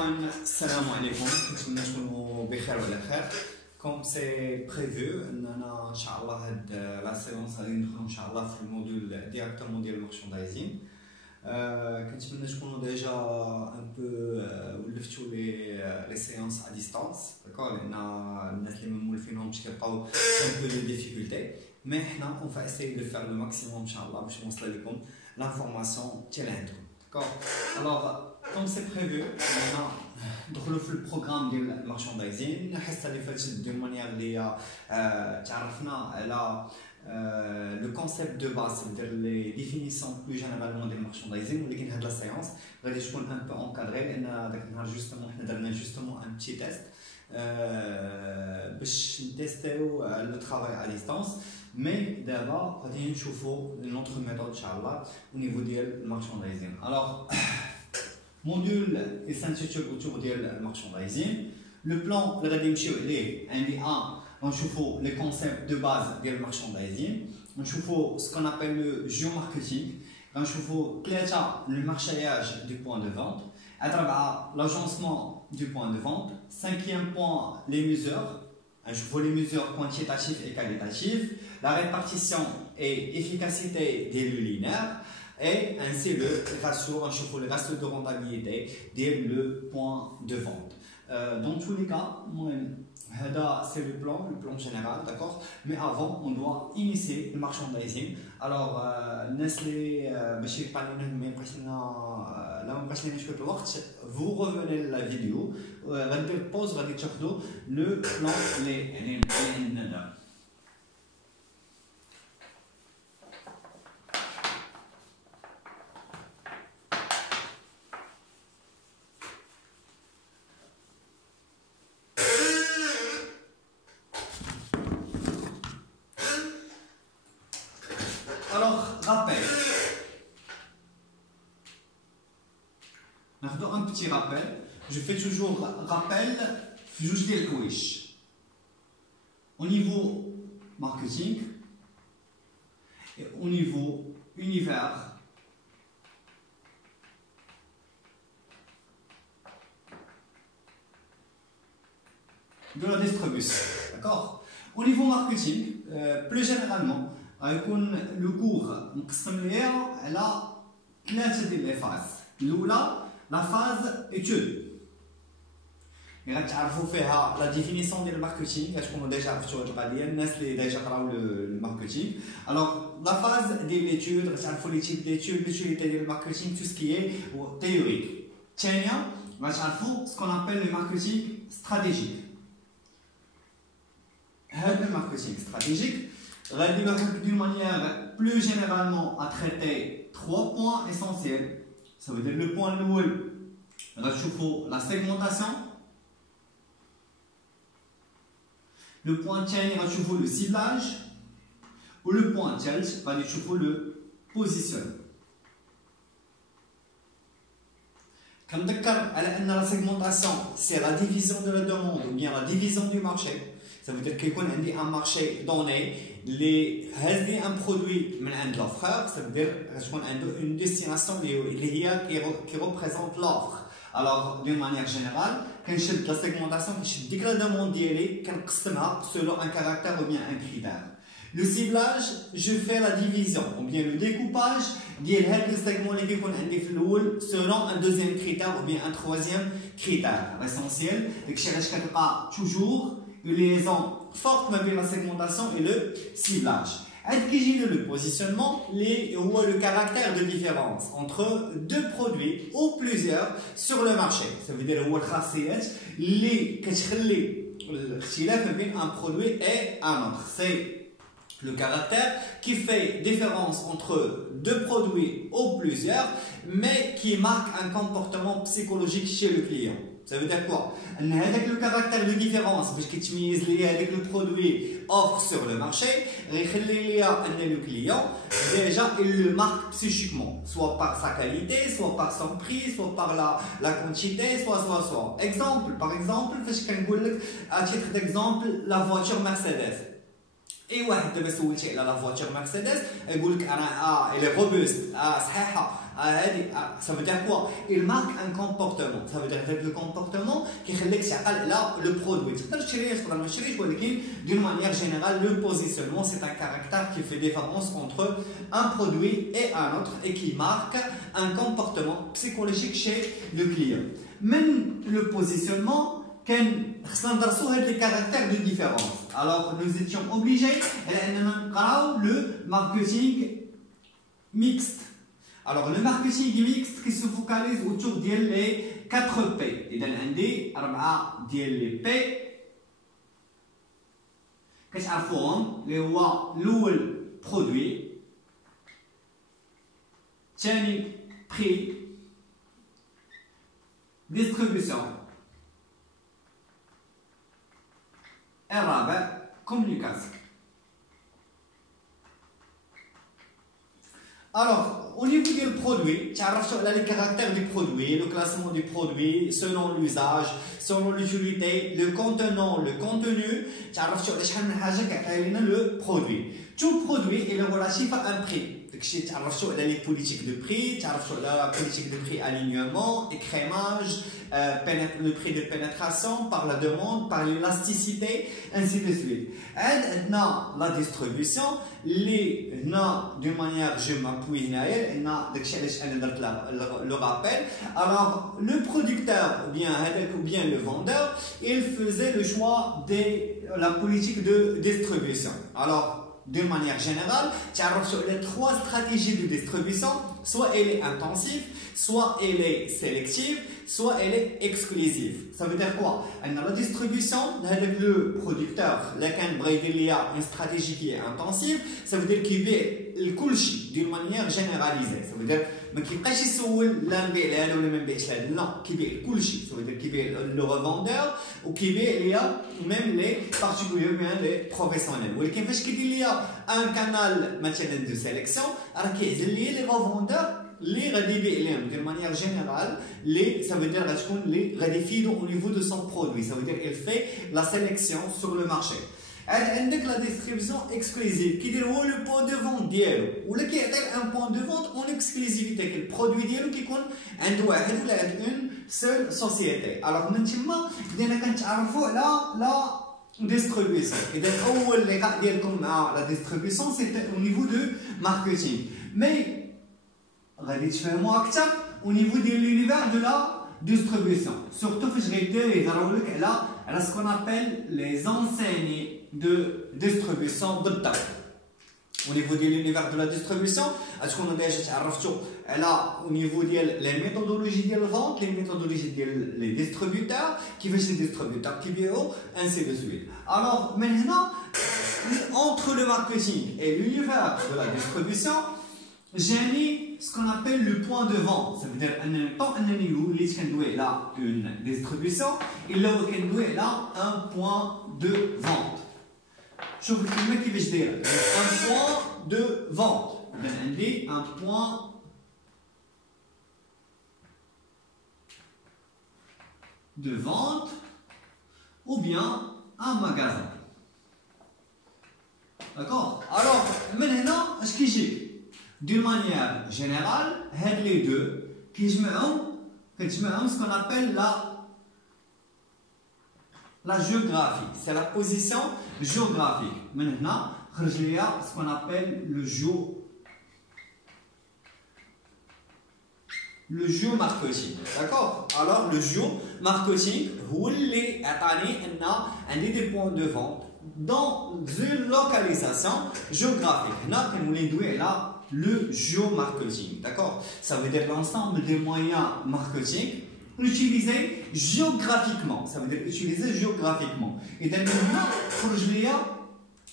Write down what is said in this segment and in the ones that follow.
Salam alaikum, نتمنى تكونوا بخير وعلى خير. Comme c'est prévu, اننا ان شاء الله هاد لا سيونس غادي ندخلوا ان شاء الله في الموديول ديريكتومون ديال المارشاندايزين. كنتمنى تكونوا ديجا ان بو ولفتوا لي سيونس ا ديستانس، داكور، لان الناس اللي مولفينهمش كيلقاو ان بو دو ديفيكولتي، مي حنا اون فا اسيي دو فير لو ماكسيموم ان شاء الله باش نوصل لكم لانفورماسيون اللي عندكم، داكور. الوغ comme c'est prévu, ندخلوا في البروغرام ديال المارشاندايزين. الحصه اللي فاتت دون مانيير اللي تعرفنا على لو كونسيبت دو باز، ندير لي ديفينيسيون بلو جينيرالمون ديال المارشاندايزين، ولكن هاد لا سيونس غادي تكون ان بو اونكادري، لان داك النهار جوستومون حنا درنا جوستومون ان بتي تيست باش نتيستيو لو ترافاي ا ديستانس. مي دابا غادي نشوفوا نوتر ميثود ان شاء الله au niveau ديال المارشاندايزين. الوغ موديول يسانتيتيو autour ديال المارشاندايزين. لو بلان اللي غادي نمشيو عليه عندي غنشوفوا لي كونسيبت دو باز ديال المارشاندايزين، نشوفوا سكون ابل لو جيو ماركتينغ، غنشوفوا ثلاثه لو مارشاياج دو بوين دو فونت، اربعه لاجونسمون دو بوين دو فونت، cinquième point les mesures، نشوفوا les mesures quantitatives et qualitatives، la répartition et efficacité des lieux linéaires et ainsi le ratio, on chauffe le ratio de rentabilité dès le point de vente. Dans tous les cas, c'est le plan général, d'accord. Mais avant, on doit initier le merchandising. Alors, vous revenez à la vidéo, pause, le plan rappel. Un petit rappel. Je fais toujours rappel au niveau marketing et au niveau univers. De la distribution, d'accord. Au niveau marketing, plus généralement, غيكون لو كور مقسم ليها على ثلاثه ديال لي فاز. الاولى لا فاز ايتود اللي غتعرفوا فيها لا ديفينيسيون ديال الماركتينغ، غتكونوا ديجا عرفتوا هاد القضيه الناس اللي ديجا قراو الماركتينغ. الوغ لا فاز ديال ليتود غتعرفوا لي تيب ديتود، لوتيليتي ديال الماركتينغ، تو سكي تيوريك. الثانيه غتعرفوا سكون ابل لو ماركتينغ استراتيجيك. هذا الماركتينغ استراتيجيك غادي ناخذ d'une manière plus généralement à traiter trois points essentiels. Ça veut dire le point الاول غتشوفوا la segmentation, le point الثاني غتشوفوا le ciblage, ou le point الثالث غادي تشوفوا le positionnement. كنذكر على ان la segmentation c'est la division de la demande ou bien la division du marché. Ça veut dire qu'il y a un marché donné, les un produit de l'offre, ça veut dire qu'il y a une destination qui représente l'offre. Alors, d'une manière générale, quand je fais la segmentation, je dis que la demande est selon un caractère ou bien un critère. Le ciblage, je fais la division ou bien le découpage de segment selon un deuxième critère ou bien un troisième critère. L'essentiel, c'est que je cherche toujours une liaison forte avec la segmentation et le ciblage. Le positionnement, ou le caractère de différence entre deux produits ou plusieurs sur le marché. Ça veut dire un produit et un autre. C'est le caractère qui fait différence entre deux produits ou plusieurs, mais qui marque un comportement psychologique chez le client. Ça veut dire quoi? Avec le caractère de différence, puisqu'il est avec le produit offre sur le marché, le client, déjà il le marque psychiquement, soit par sa qualité, soit par son prix, soit par la quantité, soit. Exemple, par exemple, à titre d'exemple, la voiture Mercedes. اي واحد دابا سولتي على لا فواتور مرسيدس يقول لك انا الي روبوست صحيحه هذه ça veut dire quoi il marque un comportement ça veut dire هذاك لو كومبورتمون كيخليك تعقل على لو برودوي تقدر تشريه تقدر ما تشريش ولكن دون مانيير جينيرال لو بوزيسيونمون c'est un caractère qui fait différence entre un produit et un autre et qui marque un comportement psychologique chez le client même le positionnement خصنا ندرسوا هاد لي كارactères de différence alors nous étions obligés اننا نقراو le marketing mixte alors le marketing mixte qui se focalise autour ديال les 4 P اذا عندي 4 ديال لي P كتعرفوهم اللي هو الاول برودوي الثاني prix distribution الرابع communication. Alors, au niveau du produit, tu as les caractères du produit, le classement du produit, selon l'usage, selon l'utilité, le contenant, le contenu, tu as le produit. Tout produit est relatif à un prix. Tu as les politiques de prix, tu as la politique de prix alignement, écrémage, le prix de pénétration par la demande, par l'élasticité, ainsi de suite. La distribution, d'une manière, je m'appuie le rappel. Alors, le producteur ou bien le vendeur, il faisait le choix de la politique de distribution. Alors, d'une manière générale, tu as les 3 stratégies de distribution, soit elle est intensive, soit elle est sélective, soit elle est exclusive. Ça veut dire quoi? La distribution, avec le producteur, il y a une stratégie qui est intensive, ça veut dire qu'il fait le kulchi d'une manière généralisée. Ça veut dire ما كيبقاش يسول لا نبيع لهذا ولا ما نبيعش لهذا لا كيبيع كلشي ça veut dire كيبيع لو ريفوندور وكيبيع ليا ميم لي بارتيكولير بيان لي بروفيسيونيل ولكن فاش كيدير ليا ان كانال مثلا دو سيليكسيون راه كيعزل ليا لي ريفوندور اللي غادي يبيع لهم دو مانيير جينيرال اللي ça veut dire غتكون اللي غادي يفيدو au niveau de son produit ça veut dire il fait la sélection sur le marché. عندك لا ديستريبسيون اكسكلوزيف كيدير هو لو بوين دو فونت ديالو ولا كيعطي ان بوين دو فونت اون اكسكلوزيفيتي البرودوي ديالو كيكون عند واحد ولا عند اون سول سوسيتي. الوغ من تما بدينا كنتعرفوا على لا ديستريبسيون. اذا اول لقاء ديالكم مع لا ديستريبسيون سي او نيفو دو ماركتينغ مي غادي تفهموا اكثر او نيفو ديال لونيفير دو لا distribution. Surtout فاش غيبداو يهضروا لك على ce qu'on appelle les enseignes de distribution بالضبط. Au niveau de l'univers de la distribution, غتكونوا ديجا تعرفتوا على au niveau ديال les méthodologies ديال الفونت, les méthodologies ديال les distributeurs, كيفاش les distributeurs كيبيعوا, ainsi de suite. Alors من هنا entre le marketing et l'univers de la distribution, j'ai ce qu'on appelle le point de vente. Ça veut dire tant que nous là une distribution, il a là un point de vente. Je vous dis qui veut dire un point de vente. Un point de vente ou bien un magasin. D'accord? Alors maintenant, ce que j'ai d'une manière générale, les deux qui se ce qu'on appelle la géographie. C'est la position géographique. Maintenant, il y a ce qu'on appelle le géomarketing. D'accord? Alors, le géomarketing, c'est des points de vente dans une localisation géographique. Là, le géomarketing, d'accord? Ça veut dire l'ensemble des moyens marketing utilisés géographiquement. Ça veut dire utilisés géographiquement. Et donc maintenant, il y a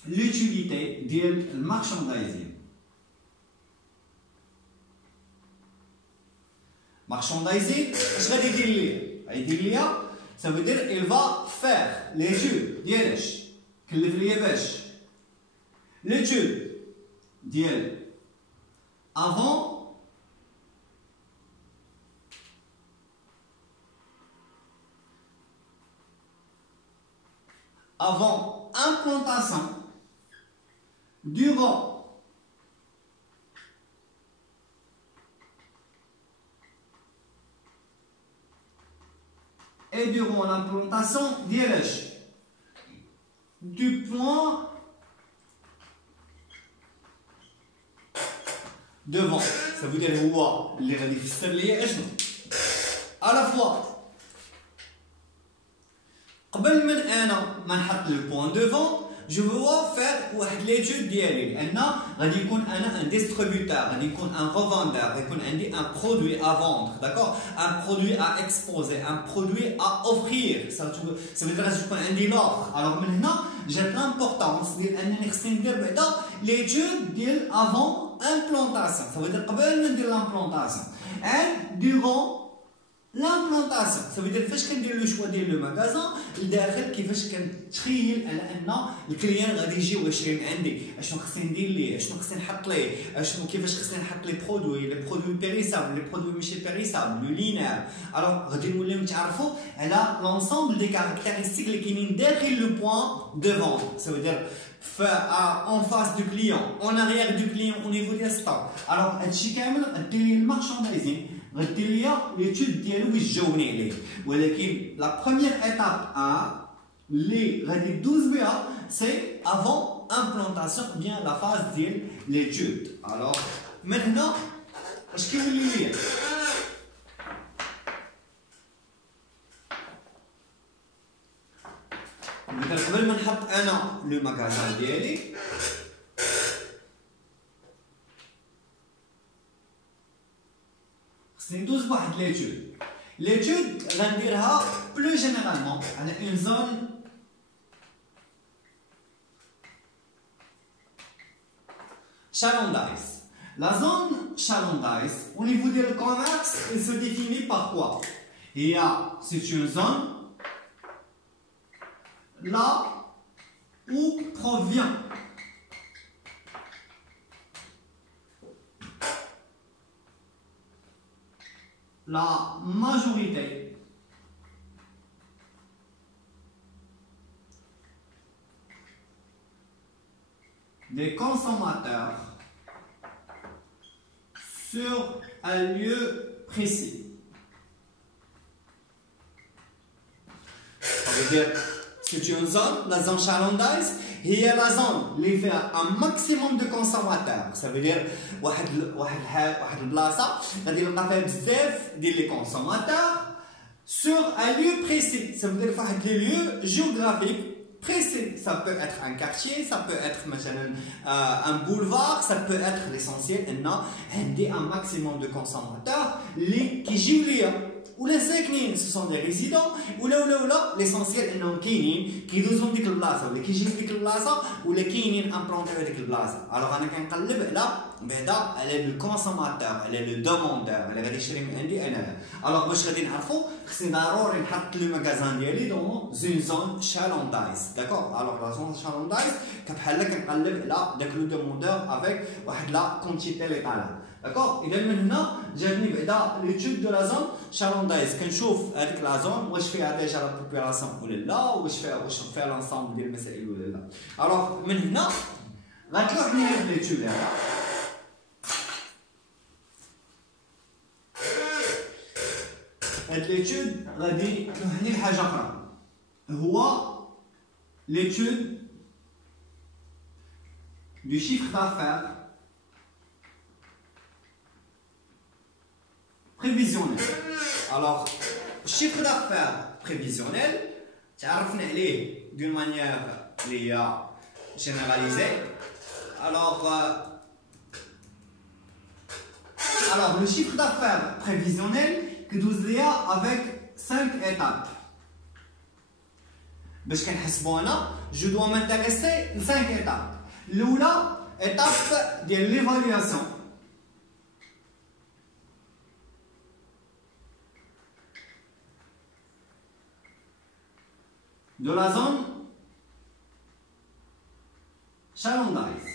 l'utilité du merchandising. Merchandising, je vais dire, ça veut dire il va faire l'étude ديالش كلف ليا باش l'étude ديال avant implantation durant l'implantation du point devant. Ça veut dire هو اللي غادي يفسر لي اشنو à la fois قبل من انا ما نحط لو بوين devant je veux faire واحد l'étude ديالي لان غادي يكون انا un distributeur غادي يكون un revendeur غادي يكون عندي un produit à vendre d'accord un produit à exposer un produit à offrir ça veut dire غادي يكون عندي l'offre alors من هنا جات l'importance ديال انني خصني ندير بعدا l'étude ديال avant implantation ça veut dire قبل ما ندير l'implantation and durant l'implantation ça veut dire فاش كندير لو شوا ديال لو ماغازان لداخل كيفاش كنتخيل على ان الكليان غادي يجي ويشري من عندي اشنو خصني ندير ليه اشنو خصني نحط ليه اشنو كيفاش خصني نحط لي برودوي بيريسابل لي برودوي ماشي بيريسابل لو لينير الوغ غادي نوليو نتعرفوا على لونسومبل دي كاركتيرستيك اللي كاينين داخل لو بوين دو فونت ça veut dire en face du client en arrière du client au niveau des stocks alors هادشي كامل غدير لي المارشاندايزين غدير ليا ليتود ديالو باش تجاوبني عليه ولكن لا بروميير ايتاب اللي غادي دوز بها سي افون امبلانطاسيون بيان لا فاز ديال ليتود الوغ من هنا اش كيولي ليا قبل ما نحط انا لو ماغازان ديالي خصني ندوز بواحد ليتود غنديرها بلو جينيرالمون على اون زون chalandise. La zone chalandise au niveau du commerce elle se définit par quoi? C'est une zone là où provient la majorité des consommateurs sur un lieu précis. Ça veut dire c'est une zone, la zone chalandise, هي la zone اللي فيها un maximum de consommateurs. Ça veut dire واحد البلاصة غادي نلقى فيها بزاف ديال لي consommateurs sur un lieu précis. Ça veut dire واحد لي lieu géographique précis. Ça peut être un quartier, ça peut être un boulevard, ça peut être l'essentiel ان عندي un maximum de consommateurs اللي كيجيو ليا ولا ساكنين سو سون دي ريزيدون ولا ليسونسيال انهم كاينين كيدوزو ديك البلاصه ولا كيجيو ديك البلاصه ولا كاينين امبلونتيو هذيك البلاصه. الوغ انا كنقلب على بعدا على الكونسوماتور على لو دوموندور اللي غادي يشري من عندي انايا. الوغ باش غادي نعرفوا خصني ضروري نحط لو ماغازان ديالي دون زون زون شالوندايز داكور. الوغ لا زون شالوندايز بحال كنقلب على داك لو دوموندور افيك واحد لا كونتيتي اللي طالعه داكور. اذا من هنا جاتني بعدا ليتود دو لا زون شالوندايز كنشوف هذيك لا زون واش فيها ديجا لا بوبولاسيون ولا لا واش فيها لونسومبل ديال المسائل ولا لا. الوغ من هنا غتلوحني هاد ليتود هذا هاد ليتود غادي تلوحني لحاجه اخرى هو ليتود دو شيفر دافير prévisionnel. Alors, chiffre d'affaires prévisionnel, تعرفنا عليه d'une manière généralisée. Alors, le chiffre d'affaires prévisionnel que nous avons avec 5 étapes. باش كنحسبوا انا je dois m'intéresser à 5 étapes. الاولى étape ديال l'évaluation. De la zone chalandise.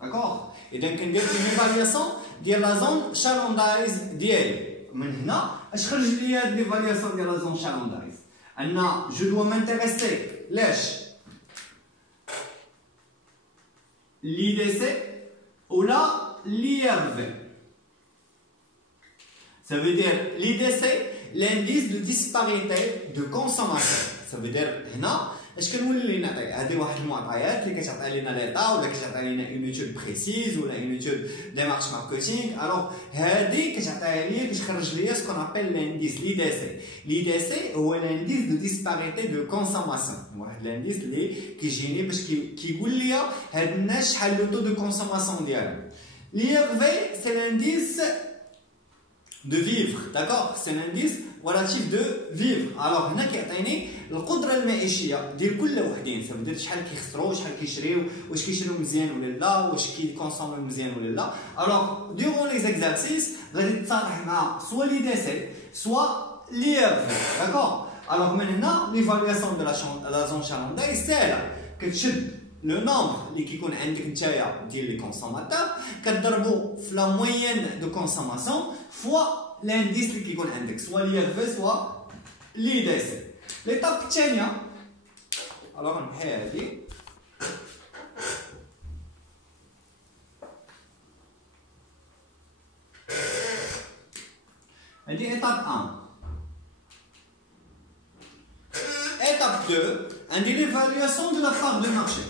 D'accord? Et donc, on a une évaluation de la zone chalandise d'hier. Maintenant, je vais l'évaluation de la zone chalandise. Je dois m'intéresser. Lèche. l'IDC ou là l'IRV. Ça veut dire l'IDC, l'indice de disparité de consommation. Ça veut dire هنا اش كنولي نعطي هذه واحد المعطيات اللي كتعطي لنا ليطا ولا كتعطي لنا اون ايتود بريسيز ولا اون ايتود ديمارش ماركتينغ. الوغ هذه كتعطيها ليا كتخرج ليا سكون ابل لانديس لي دي سي. لي دي سي هو لانديس دو ديسباريتي دو كونسوماسيون، واحد لانديس اللي كيجيني باش كيقول ليا هاد الناس شحال لو تو دو كونسوماسيون ديالهم. لي ار في سي لانديس de vivre, d'accord? C'est l'indice relatif de vivre. Alors هنا كيعطيني القدره المعيشيه ديال كل وحدين، سبب شحال كيخسروا شحال كيشريو، واش كيشريو مزيان ولا لا، واش كيكونسوميو مزيان ولا لا. الوغ ديورون لي زيكزارسيس غادي تصالح مع سوا لي دي سي سوا لي ار في، داكور؟ الوغ من هنا ليفالواسيون دو لا زون شالونداي ساهله، كتشد لو نومبر اللي كيكون عندك نتايا ديال لي كونسوماتور كضربو في لا موين دو كونسوماسيون فوا لانديس اللي كيكون عندك سوا لي ار في سوا لي دي سي. ليطاب الثانيه الوغ نمحي هادي هادي ايطاب 1. Étape 2, عندي l'évaluation de la part de marché.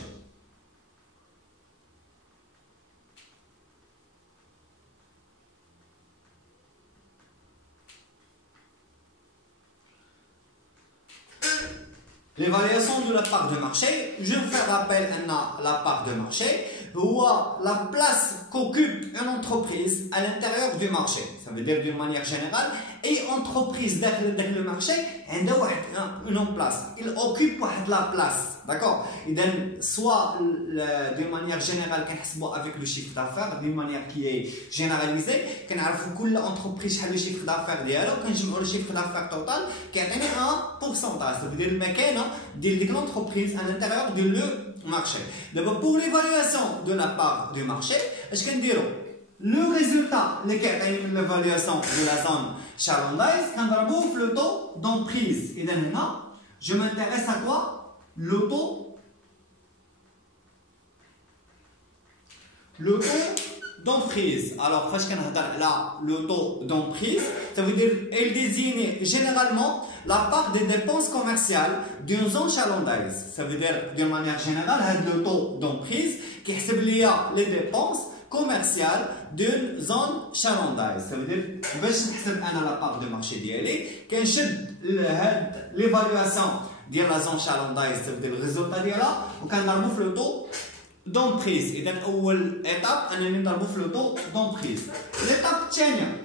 L'évaluation de la part de marché, je vais faire rappel à la part de marché, ou la place qu'occupe une entreprise à l'intérieur du marché. Ça veut dire d'une manière générale, et entreprise dans le marché, une place. Il occupe la place. D'accord? Soit d'une manière générale, avec le chiffre d'affaires, d'une manière qui est généralisée, qu'on a toute entreprise le chiffre d'affaires d'elle, quand le chiffre d'affaires total, qui a un pourcentage. Ça veut dire le mécanisme de l'entreprise à l'intérieur du marché. D'abord, pour l'évaluation de la part du marché, est-ce qu'on dit le résultat de l'évaluation de la zone chalandaise, quand on le taux d'emprise. Et maintenant, je m'intéresse à quoi? Le taux d'emprise. Alors, le taux d'emprise, ça veut dire elle désigne généralement la part des dépenses commerciales d'une zone chalandaise. Ça veut dire, d'une manière générale, le taux d'emprise qui est les dépenses commerciales d'une zone chalandaise. Ça veut dire, je vais la part de marché d'ILE, quand je l'évaluation de la zone chalandaise, ça veut dire le résultat d'ILE, ou quand on le taux d'emprise. Et donc, première étape, on a le taux d'emprise. L'étape tienne.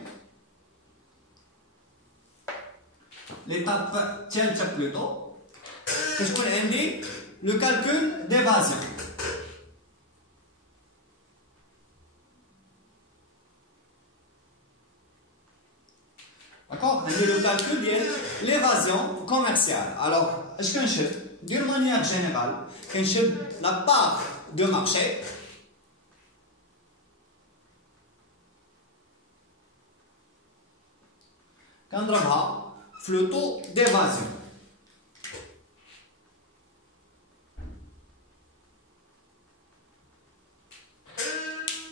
L'étape tienne plutôt. Qu'est-ce qu'on a dit? Le calcul d'évasion. D'accord? On a le calcul de l'évasion commerciale. Alors, est-ce qu'on cherche, d'une manière générale, qu'on cherche la part de marché qu'on drapera le taux d'évasion.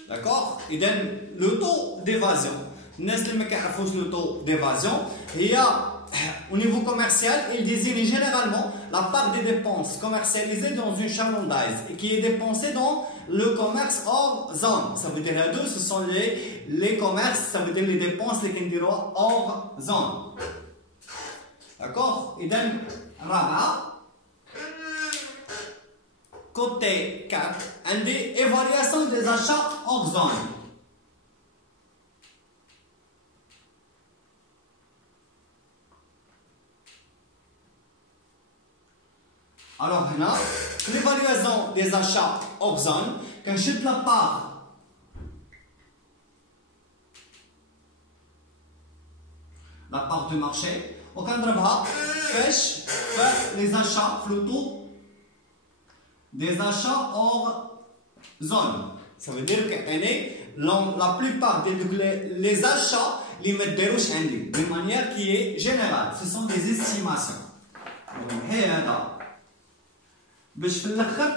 D'accord? Et donc, le taux d'évasion. Le taux d'évasion, au niveau commercial, il désigne généralement la part des dépenses commercialisées dans une chalandaise et qui est dépensée dans le commerce hors zone. Ça veut dire les deux, ce sont les commerces, ça veut dire les dépenses les hors zone. D'accord? Et donc, Rara, côté 4, on dit évaluation des achats hors zone. Alors, l'évaluation des achats hors zone, quand je la part du marché, on va faire les achats plutôt des achats hors zone. Ça veut dire que la plupart des achats, les mettent d'une manière qui est générale. Ce sont des estimations. باش في الاخر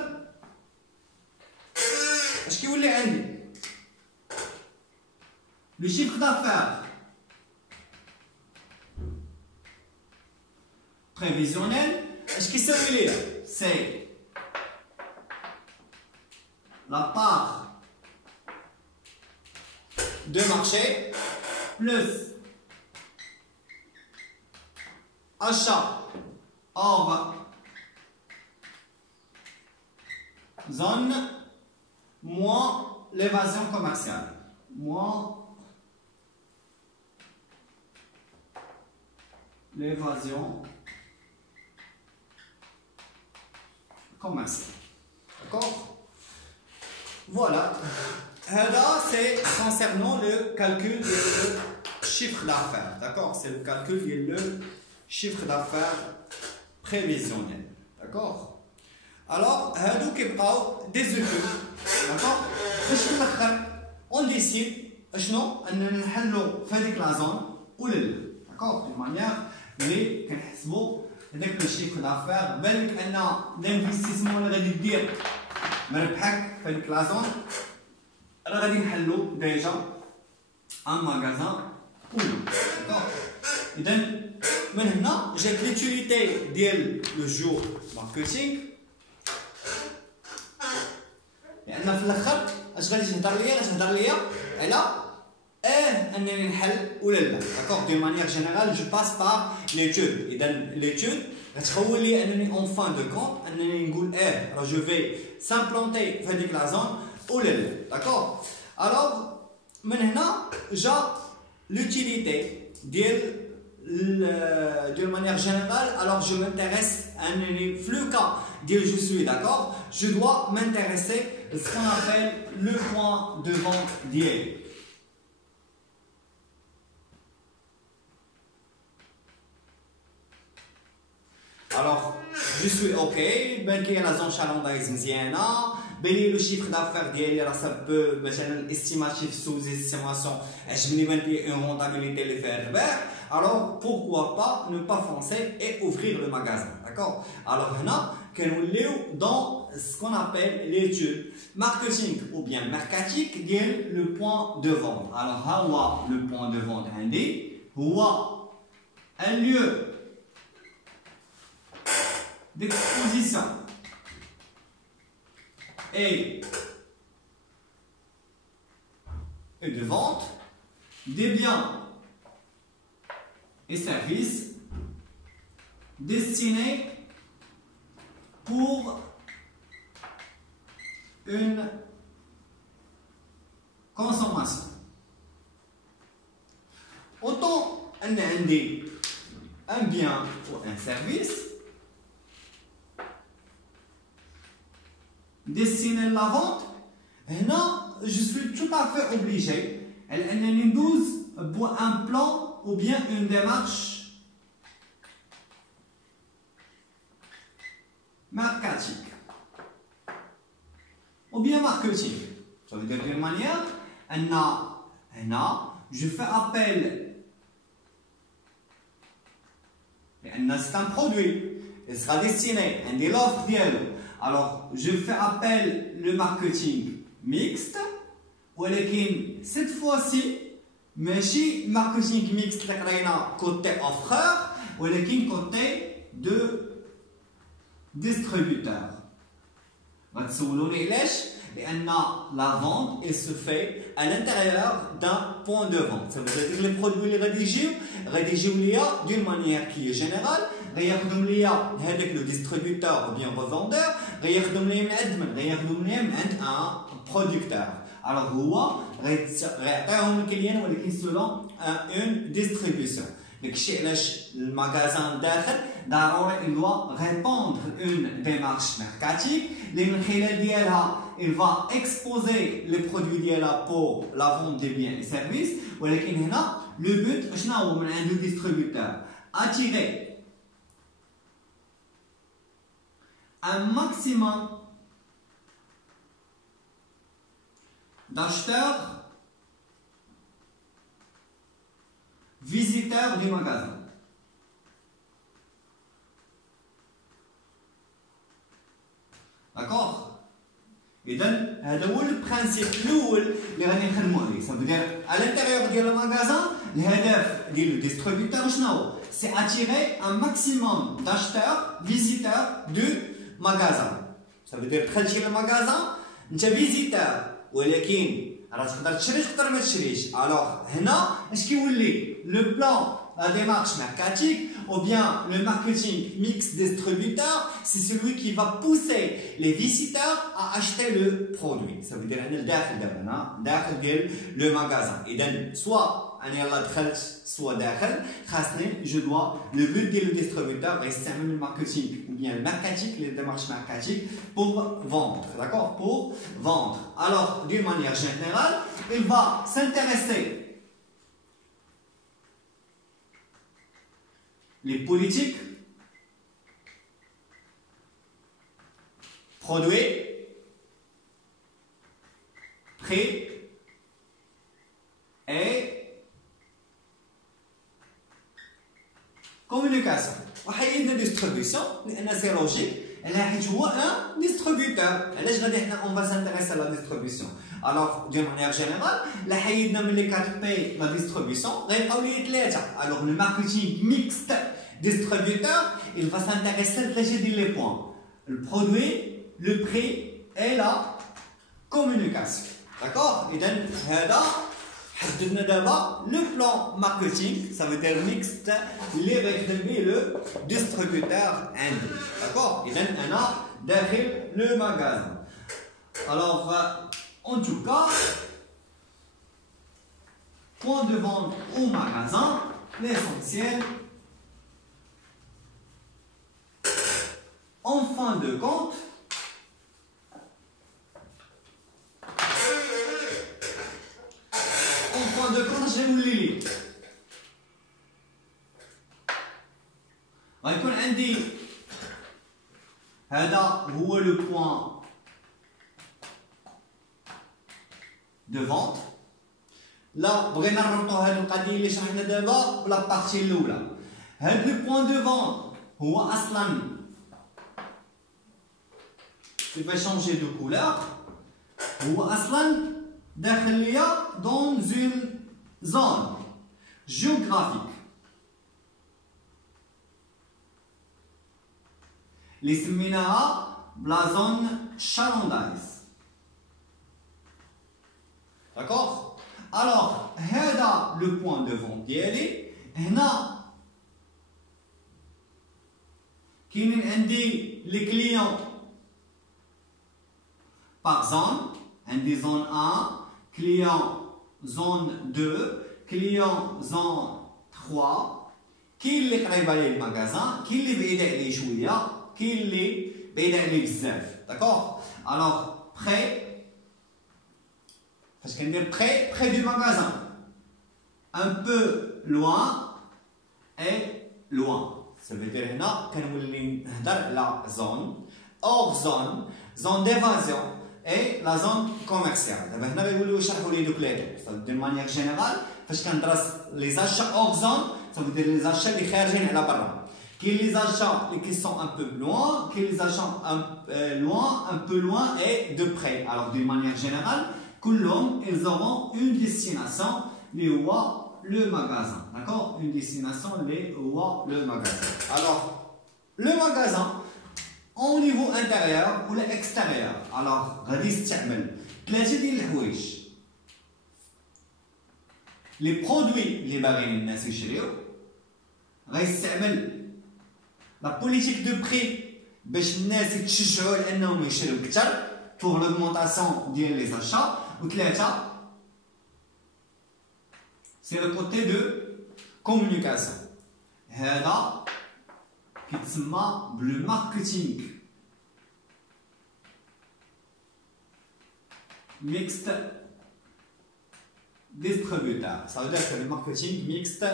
اش كيولي عندي لو شيفر دافير prévisionnel اش كيساوي ليا سي la part de marché plus achat hors zone moins l'évasion commerciale. Moins l'évasion commerciale. D'accord? Voilà. Là, c'est concernant le calcul du chiffre d'affaires. D'accord? C'est le calcul du chiffre d'affaires prévisionnel. D'accord? Alors, هادو كيبقاو des études. D'accord? باش في الاخر on décide شنو اننا نحلوا في هذيك لا زون ولا لا. D'accord? دو مانيير اللي كنحسبوا هذاك الشيفر دافير بالك ان الانفستيسمون اللي غادي دير مربحك في هذيك لا زون راه غادي نحلوا ديجا ان ماغازان ولا. D'accord? اذا من هنا جات ليتيليتي ديال لو جور ماركتينغ لان في الاخر اش غادي تهضر ليا غتهضر ليا على انني نحل ولا لا. داكوغ دو مانيير جينيرال جو باس بار ليتود. اذا ليتود غتخول لي انني اون فان دو كونت انني نقول راه جو في سامبلونتي في هذيك لا زون ولا لا. داكوغ الوغ من هنا جا لوتيليتي ديال de manière générale. Alors je m'intéresse à le cas de je suis d'accord, je dois m'intéresser à ce qu'on appelle le point de vente d'hier. Alors je suis ok, ben qu'il y a la zone chalandaise mziana, ben le chiffre d'affaires d'hier ça peut مثلا estimatif sous-estimation, je me dis une rentabilité les faire. Alors pourquoi pas ne pas foncer et ouvrir le magasin. D'accord? Alors là, dans ce qu'on appelle l'étude marketing ou bien mercatique, le point de vente. Alors le point de vente indique un lieu d'exposition et de vente des biens et services destinés pour une consommation. Autant un bien ou un service destiné à la vente, là, je suis tout à fait obligé pour un plan ou bien une démarche mercatique ou bien marketing. Ça veut dire d'une manière, je fais appel, c'est un produit, il sera destiné à l'offre d'elle. Alors, je fais appel le marketing mixte, ou cette fois-ci, ماشي marketing mixte اللي قرينا côté offreur ولكن côté de distributeur. غتسولوني علاش؟ لأن la vente elle se fait à l'intérieur d'un point de vente. Ça veut dire que les produits اللي غادي يجيو ليا d'une manière qui est générale غيخدم ليا هذاك لو ديستريبيوتور ou bien revendeur غيخدم ليا من عند من؟ غيخدم ليا من عند un producteur. Alors هو غيعطيهم الكليان ولكن سولون اون ديستريبيسيون. داكشي علاش المغازان داخل ضروري il doit répondre une démarche mercatique اللي من خلال ديالها il va exposer les produits ديالها pour la vente des biens et services. ولكن هنا le but شنو هو من عند الديستريبيوتور؟ attirer un maximum d'acheteurs visiteurs du magasin. D'accord? Et donc, هذا هو البرانسيب الاول اللي غادي نخدموا عليه. ça veut dire à l'intérieur ديال المغازان الهدف ديال لو ديستريبيوتور شنو هو؟ سي اتيري ان ماكسيموم داشتور فيزيتور دو مغازان. ça veut dire دخلتي للمغازان انت فيزيتور ولكن راه تقدر تشري تقدر ما تشريش. الوغ هنا اش كيولي لو بلان la démarche mercatique ou bien le marketing mix distributeur, c'est celui qui va pousser les visiteurs à acheter le produit. Ça veut dire le magasin. Et donc, soit je dois, le but du distributeur est le marketing ou bien le marketing, les démarches marketing pour vendre. D'accord? Pour vendre. Alors, d'une manière générale, il va s'intéresser les politiques, produits, prix et communication. وحيدنا distribution لأن سي لوجيك على حيت هو ان ديستريبيوتور. علاش غادي حنا اون فا سانتيريسي لا ديستريبيسيون؟ الوغ دو مانيير جينيرال لا حيدنا من لي 4 بي لا ديستريبيسيون غيبقاو لي 3. الوغ لو ماركتينغ ميكست distributeur, il va s'intéresser à les points. Le produit, le prix et la communication. D'accord? Et donc, le plan marketing, ça veut dire mixte, les réclamer le distributeur end. D'accord? Et donc, on a derrière le magasin. Alors, en tout cas, point de vente au magasin, l'essentiel. En fin de compte, je vais vous le lire. غيكون عندي هذا هو le point de vente. لا بغينا نربطوا هذه القضيه اللي شرحنا دابا بلا بارتي الاولى. هذا le point de vente هو اصلا il va changer de couleur. هو اصلا داخل ليا dans une zone géographique اللي سميناها بلا زون chalandaise. d'accord? alors هذا le point de vente ديالي. هنا كاينين عندي لي كليون par zone, عندي zone 1, client zone 2, client zone 3. كاين اللي قريبه ليه المغازان، كاين اللي بعيده عليه شويه، كاين اللي بعيده عليه بزاف. داكوغ؟ الوغ بخي فاش كندير بخي دو مغازان un peu loin et loin. ça veut dire هنا كنولي نهضر على زون اور زون d'évasion et la zone commerciale. دابا هنا غيوليو يشرحوا لي دوك لي دو مانيير جينيرال فاش كندرس لي زاشا اور زون. ça veut dire لي زاشا اللي خارجين على برا. كاين لي زاشا اللي كي سون ان بو لوان، كاين لي زاشا لوان ان بو لوان et de près. alors d'une manière générale كلهم ils auront une destination اللي هو le magasin. d'accord? une destination اللي هو le magasin. alors le magasin au niveau intérieur ou l'extérieur. alors غادي يستعمل 3 ديال الحوايج. لي برودوي اللي باغيين الناس يشريو، غيستعمل لا بوليتيك دو بري باش الناس يتشجعوا لانهم يشريو اكثر بوغ لوغمونطاسيون ديال لي زاشا. وثلاثه سي لو كوتي دو كومونيكاسيون. هذا كيتسمى بلو ماركتينغ mixte distributeur. Ça veut dire que le marketing mixte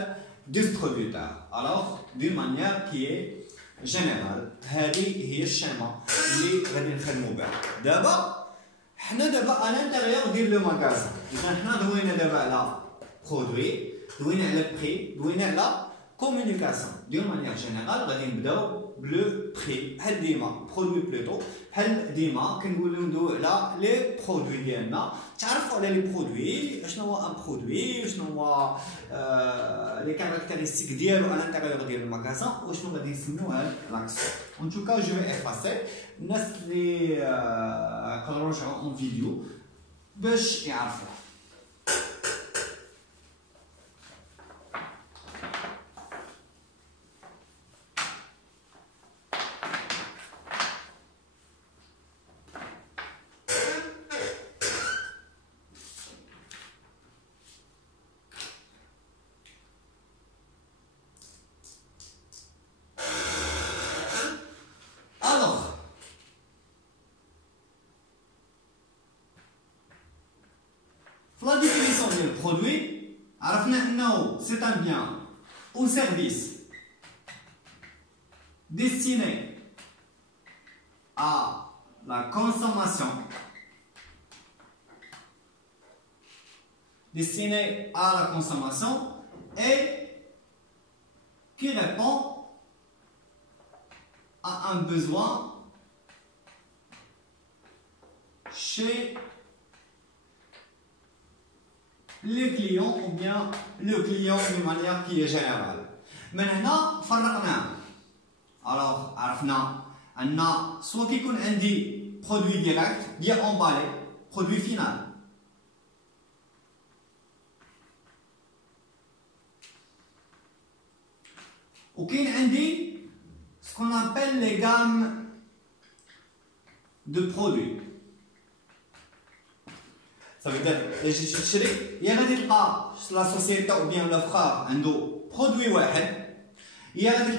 distributeur. Alors, d'une manière qui est générale, هذه هي الشيمة اللي غادي نخدموا بها. دابا حنا دابا à l'intérieur ديال لو ماغازان. إذا حنا دوينا دابا على برودوي، دوينا على بري، دوينا على communication. D'une manière générale, on va le prix. بحال ديما produit plutôt. بحال ديما كنقولوا ندوي على لي برودوي ديالنا. تعرفوا على لي برودوي شنو هو ان برودوي شنو هو لي كارactéristiques ديالو على الانتيريور ديال الماغازان وشنو غادي نسميو هاد لاكسيون. En tout cas, je vais effacer الناس اللي يقدروا يرجعوا اون فيديو باش يعرفوا. La définition du produit, c'est un bien ou service destiné à la consommation, et qui répond à un besoin chez le client ou bien le client d'une manière qui est générale. Maintenant, alors, soit qu'il y ait un produit direct, bien emballé, produit final. Ou qu'il y ait ce qu'on appelle les gammes de produits. Ça veut dire il y a la société ou bien le frère un produit il y a des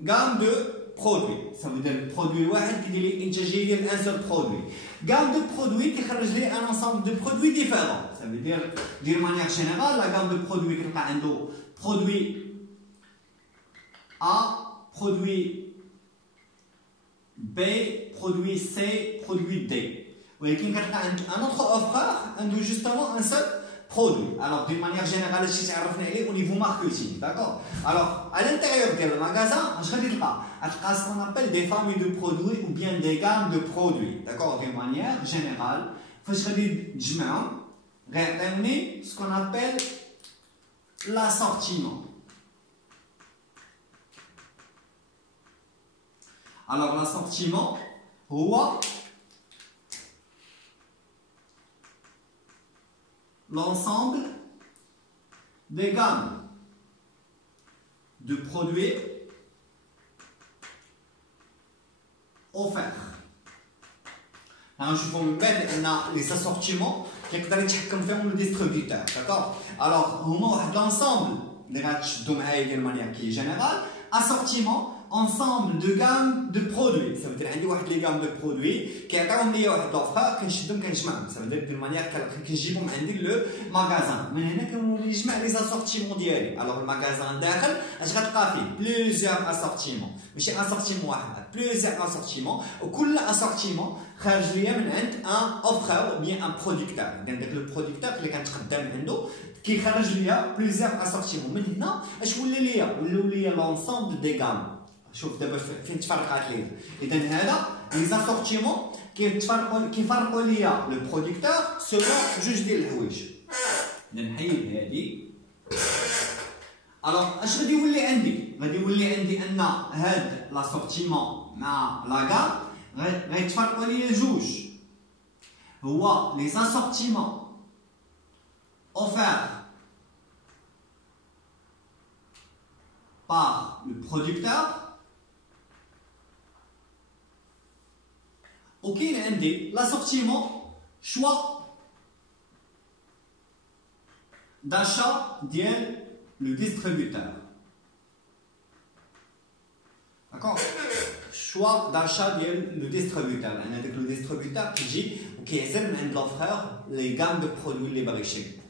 gammes de produits. Ça veut dire produit qui dit un seul produit. Gamme de produits qui خرج un ensemble de produits différents. Ça veut dire d'une manière générale la gamme de produits qui a produit A, produit B, produit C, produit D. Mais qui a un autre offreur, justement un seul produit. Alors, d'une manière générale, au niveau marketing, d'accord? Alors, à l'intérieur du magasin, je vais dire ce qu'on appelle des familles de produits ou bien des gammes de produits, d'accord? D'une manière générale, je vais dire ce qu'on appelle l'assortiment. Alors, l'assortiment, l'ensemble des gammes de produits offerts. Alors, je vous mets les assortiments qui sont le distributeur. D'accord? Alors, l'ensemble des de manière qui est générale, assortiment. Ensemble de gammes de produits. Ça veut dire qu'il y a des gammes de produits qui ont des offres ça veut dire de manière que j'ai le magasin. Mais il y a les assortiments d'hier. Alors le magasin d'ailleurs, je vais plusieurs assortiments. Mais c'est un assortiment, plusieurs assortiments. Et chaque assortiment خارج un offreur ou bien un producteur. Donc le producteur qui qui خارج plusieurs assortiments. Maintenant, je voulais l'ensemble des gammes. شوف دابا فين تفرقات لينا. اذا هذا لي زاسورتيمون كيفرقوا ليا لو برودكتور سولون جوج ديال الحوايج. نحيد هذه. الوغ اش غادي يولي عندي؟ غادي يولي عندي ان هاد لاسورتيمون مع لاكام غيتفرقوا ليا جوج. هو لي زاسورتيمون اوفير par le producteur. Ok, l'assortiment, choix d'achat le distributeur. D'accord? Choix d'achat le distributeur. Le distributeur qui dit, ok, c'est l'offreur, les gammes de produits les barichés.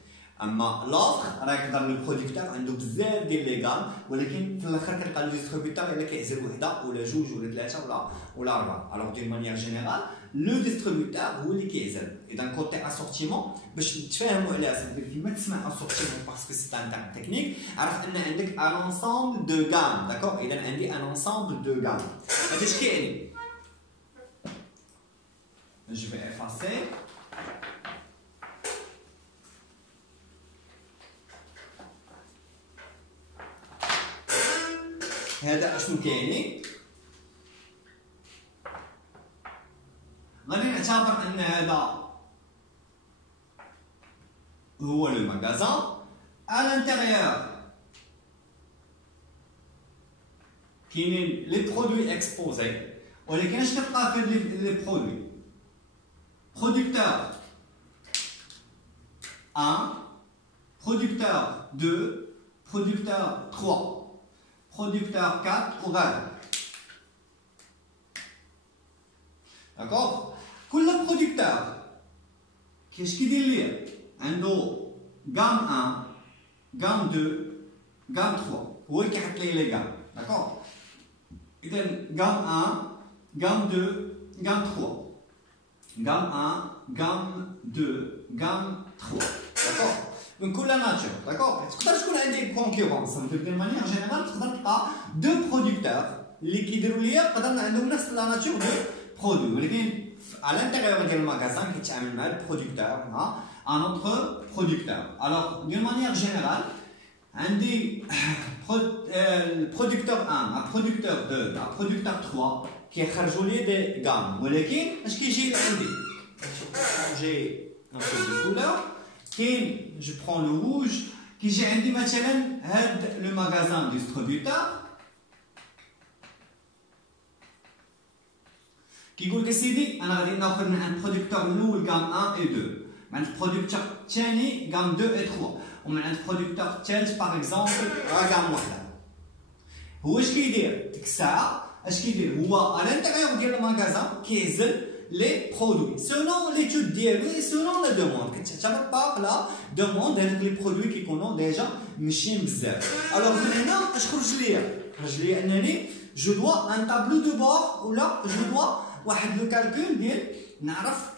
اما لوفر راه يقدر لو بروديكتور عنده بزاف ديال لي غام ولكن في الاخر كنلقى لو ديستريبيوتور الا كيعزل وحده ولا جوج ولا ثلاثه ولا اربعه. الوغ دون مانيير جينيرال لو ديستريبيوتور هو اللي كيعزل. اذا كوتي اسورتيمون باش نتفاهموا عليها صافي كيما تسمع اسورتيمون باسكو سي ان تيرم تكنيك عرف ان عندك ان انسامبل دو غام داكور. اذا عندي ان انسامبل دو غام هذا اش كيعني. جو في افاسي هذا اشنو كيعني. غادي نعتبر ان هذا هو لو ماغازان à l'intérieur كاينين لي برودوي اكسبوزي ولكن اش كتلقى في لي برودوي producteur 1 producteur 2 producteur 3 producteur 4 وغيره. داكوغ كل بروديكتور كيفاش كيدير ليه عنده غام 1 غام 2 غام 3 هو اللي كيحط ليه لي غام داكوغ. اذا غام 1 غام 2 غام 3 غام 1 غام 2 غام 3 داكوغ من كل ناتور داكوغ. تقدر تكون عندي كونكورونس دو مانيير جينيرال تقدر تلقى دو بروديكتور اللي كيديروا ليا يقدر عندهم نفس لا ناتور دو برودوي ولكن على الانتيريور ديال الماغازان كيتعامل مع البروديكتور مع ان اوتر بروديكتور. الوغ دون مانيير جينيرال عندي البروديكتور 1 البروديكتور 2 البروديكتور 3 كيخرجوا لي دي غام ولكن اش كيجي عندي شونجي ان بو دو كولور. كاين جو برون لو روج كيجي عندي مثلا هاد لو ماغازان ديستريبيوتور كيقول لك سيدي انا غادي ناخذ من عند البروديكتور الاول غام 1 و 2 من عند البروديكتور الثاني غام 2 و 3 ومن عند البروديكتور الثالث باغ اكزومبل غام واحده. هو اش كيدير ديك الساعه اش كيدير هو على الانتيريور ديال الماغازان كيعزل لي برودوي سولون ليتود ديالو سولون لا دوموند كتعتبر باغ لا دوموند هذوك لي برودوي كيكونوا ديجا ماشيين بزاف. الوغ من هنا اش خرج ليا؟ خرج ليا انني جو دوا ان طابلو دو بور ولا جو دوا واحد لو كالكول ديال نعرف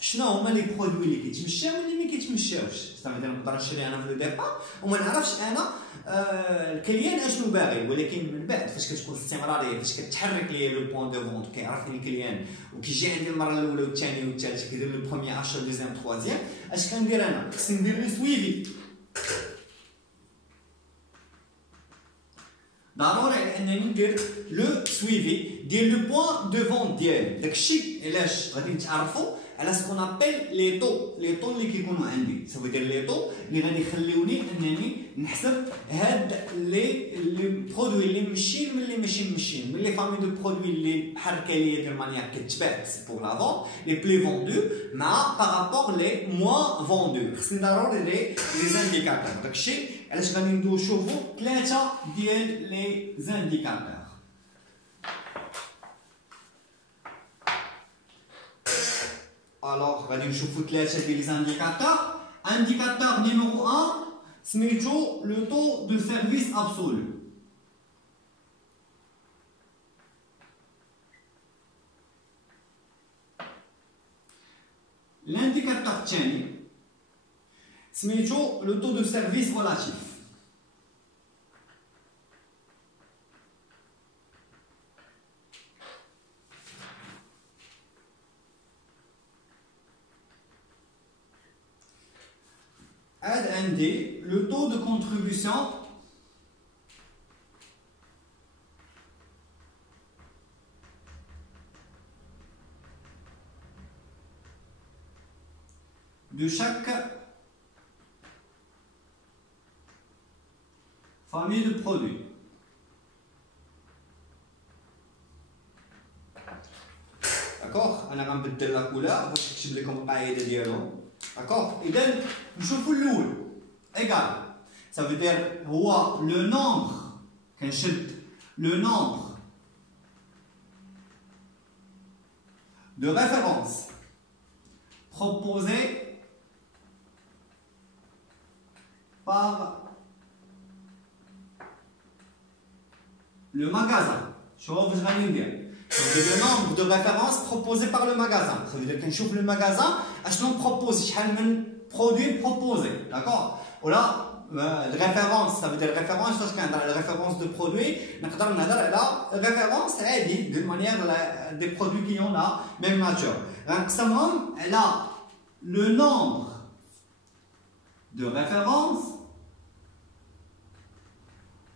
شنو هما لي برودوي اللي كيتمشاو واللي ما كيتمشاوش. صافي نقدر نشري انا في لو ديبار وما نعرفش انا الكليان اشنو باغي ولكن من بعد فاش كتكون الاستمراريه فاش كتحرك ليا لو بوين دو فونت كيعرفني الكليان وكيجي عندي المره الاولى والثانيه والثالثه كيدير لو بروميير اشا دوزيام تروازيام اش كندير انا؟ خصني ندير لو سويفي ضروري على انني ندير لو سويفي ديال لو بوين دو فونت ديالي. داكشي علاش غادي نتعرفوا على سكون ابل لي طو اللي كيكونوا عندي سوف دير لي طو اللي غادي يخليوني انني نحسب هاد لي برودوي اللي ماشيين من اللي ماشي ماشيين من لي فامي دو برودوي اللي بحال ليا دو مانيير كتباع بور لا فونت لي بلي فوندو مع بارابور لي موان فوندو. خصني ضروري لي زانديكاتور. داكشي علاش غادي ندوزو نشوفوا ثلاثه ديال لي زانديكاتور. Alors, غادي نشوفوا ثلاثه ديال لي زانديكاتور. انديكاتور نيميرو 1 سميتو لو طو دو سيرفيس ابسولو. الانديكاتور الثاني سميتو لو طو دو سيرفيس ريلاتيف. عاد عندي لو طو دو كونتريبيسيون de chaque famille de produits. D'accord? أنا غنبدل لا كولور باش نكتب لكم القاعدة ديالهم. D'accord? إذا نشوفوا الأول إيكال ça veut dire هو لو نومبر كنشد لو نومبر de référence proposé par le magasin. Je vais vous dire. Le nombre de références proposées par le magasin. Ça veut dire qu'on chauffe le magasin, on propose un produit proposé. D'accord? Ou là, référence, ça veut dire référence, parce qu'il y a la référence de produit. La référence, elle dit de manière des produits qui ont la même nature. Donc, ça elle a le nombre de références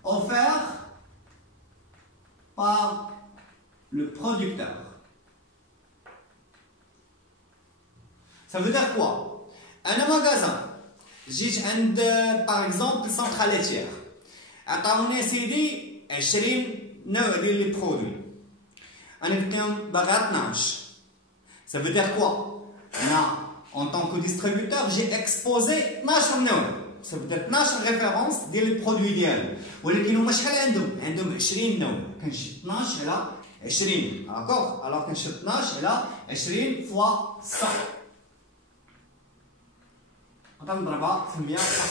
offerts par le producteur. Ça veut dire quoi? Un magasin, j'ai par exemple centrale laitière. عطاونا سيدي 20 نوع ديال لي برودوي. انا قلت لهم باغي 12. Ça veut dire quoi? En tant que distributeur, j'ai exposé 12 نوع. Ça veut dire 12 références ديال لي برودوي ديالهم. ولكن هما شحال عندهم 20 نوع. كنشد 12 على 20. D'accord? Alors كنشد 12 على 20 fois 100. Parce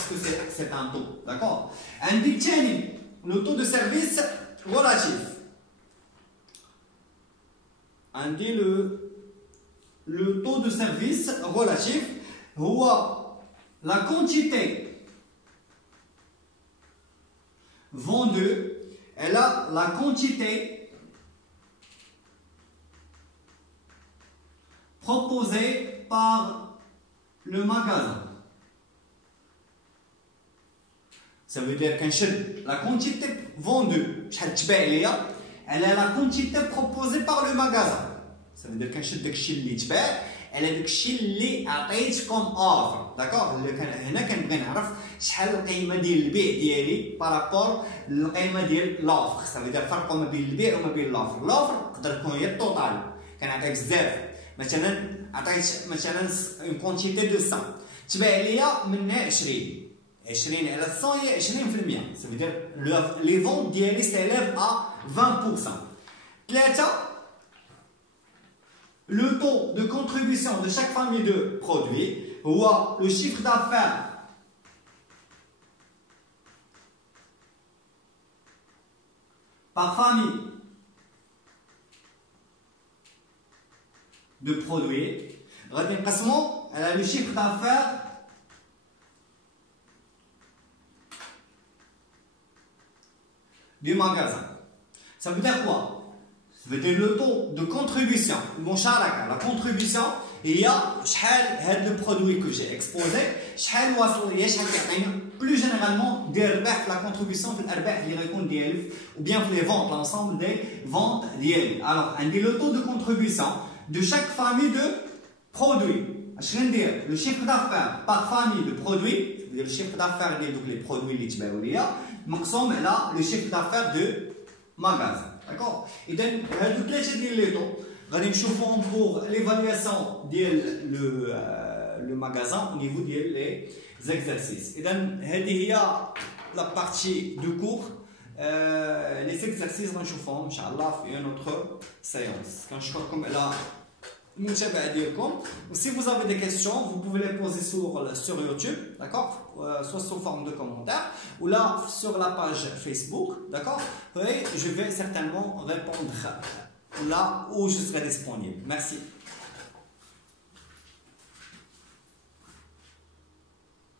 que c'est un taux. D'accord? Un dictionnaire, le taux de service relatif. On dit le taux de service relatif, la quantité vendue, elle a la quantité proposée par le magasin. Ça veut dire que la quantité vendue, elle est la quantité proposée par le magasin. Ça veut dire que elle est اللي عطيت comme offre. D'accord? هنا كنبغي نعرف شحال القيمه ديال البيع ديالي بارابور للقيمه ديال لوفر. Ça veut dire الفرق ما بين البيع وما بين لوفر. لوفر تقدر تكون هي التوتال. كنعطيك بزاف. مثلا عطيت مثلا اون كونتيتي دو 100. تباع ليا منها 20. 20 على 100 هي 20%. Ça veut dire les ventes d'ILI s'élèvent à 20%. 3. Le taux de contribution de chaque famille de produits ou le chiffre d'affaires par famille de produits. Elle a le chiffre d'affaires du magasin. Ça veut dire quoi? Ça veut dire le taux de contribution. La contribution, il y a le produit que j'ai exposé, plus généralement la contribution ou bien les ventes, l'ensemble des ventes. Alors, on dit le taux de contribution de chaque famille de produits. Le chiffre d'affaires par famille de produits, le chiffre d'affaires des produits, le chiffre d'affaires de magasin. D'accord? Et donc, toutes les taux, nous pour l'évaluation le magasin au niveau des exercices. Et donc, il y a la partie de cours, les exercices, nous faisons, Inch'Allah, dans une autre séance. Quand je crois comme là, si vous avez des questions, vous pouvez les poser sur YouTube, d'accord, soit sous forme de commentaires, ou là sur la page Facebook, d'accord, et je vais certainement répondre là où je serai disponible. Merci.